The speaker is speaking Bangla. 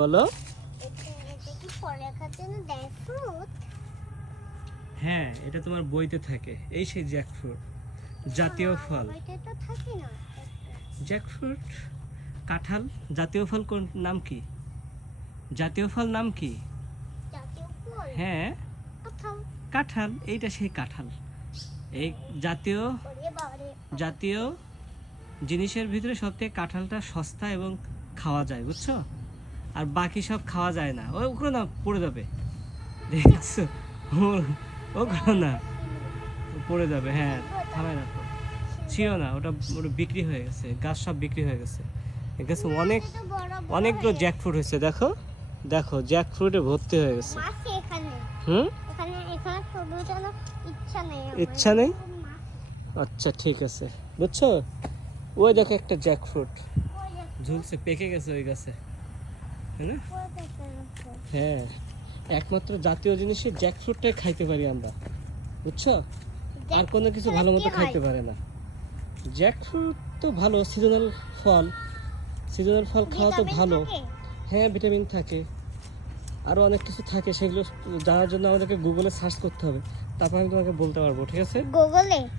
বলো। এটা কি ফলে খাতে না জ্যাকফ্রুট? হ্যাঁ, এটা তোমার বইতে থাকে। এই সেই জ্যাকফ্রুট, জাতীয় ফল। এটা তো থাকে না। জ্যাকফ্রুট, কাঁঠাল। জাতীয় ফল কোন নাম কি? জাতীয় ফল নাম কি? জাতীয় ফল হ্যাঁ, কোথাও? কাঁঠাল। এইটা সেই কাঁঠাল। এই জাতীয় ওরে বাবারে। জাতীয় জিনিসের ভিতরে সবথেকে কাঁঠালটা সস্তা এবং খাওয়া যায়, বুঝছো? আর বাকি সব খাওয়া যায় না। ওগুলো না পড়ে যাবে, দেখছো? ওগুলো না পড়ে যাবে। হ্যাঁ, থামায় রাখো। ছিল না, ওটা ওটা বিক্রি হয়ে গেছে। গাছ সব বিক্রি হয়ে গেছে। গেছে অনেক, এটা তো বড় বড় অনেকগুলো হয়ে জ্যাকফ্রুট হয়েছে। দেখো দেখো, জ্যাকফ্রুটে ভর্তি হয়ে গেছে। মাছে এখানে হুম, এখানে সবুজ আলো ইচ্ছা নেই আমার। ইচ্ছা নেই? মাছ আচ্ছা ঠিক আছে, বুঝছো? ওই দেখো একটা জ্যাকফ্রুট ওই যে ঝুলছে, পেকে গেছে ওই গাছে, তাই না? ওই দেখতে পাচ্ছি। হ্যাঁ, একমাত্র জাতীয় জিনিসই জ্যাকফ্রুটটাই খাইতে পারি আমরা, বুঝছো? আর কোনো কিছু ভালো মতো কি খাইতে হয়? পারে না। জ্যাকফ্রুট তো ভালো সিজনাল ফল। সিজনাল ফল খাওয়া তো ভিটামিন ভালো। থাকে? হ্যাঁ, ভিটামিন থাকে, আরও অনেক কিছু থাকে। সেগুলো জানার জন্য আমাদেরকে গুগলে সার্চ করতে হবে, তারপর আমি তোমাকে বলতে পারবো, ঠিক আছে? গুগলে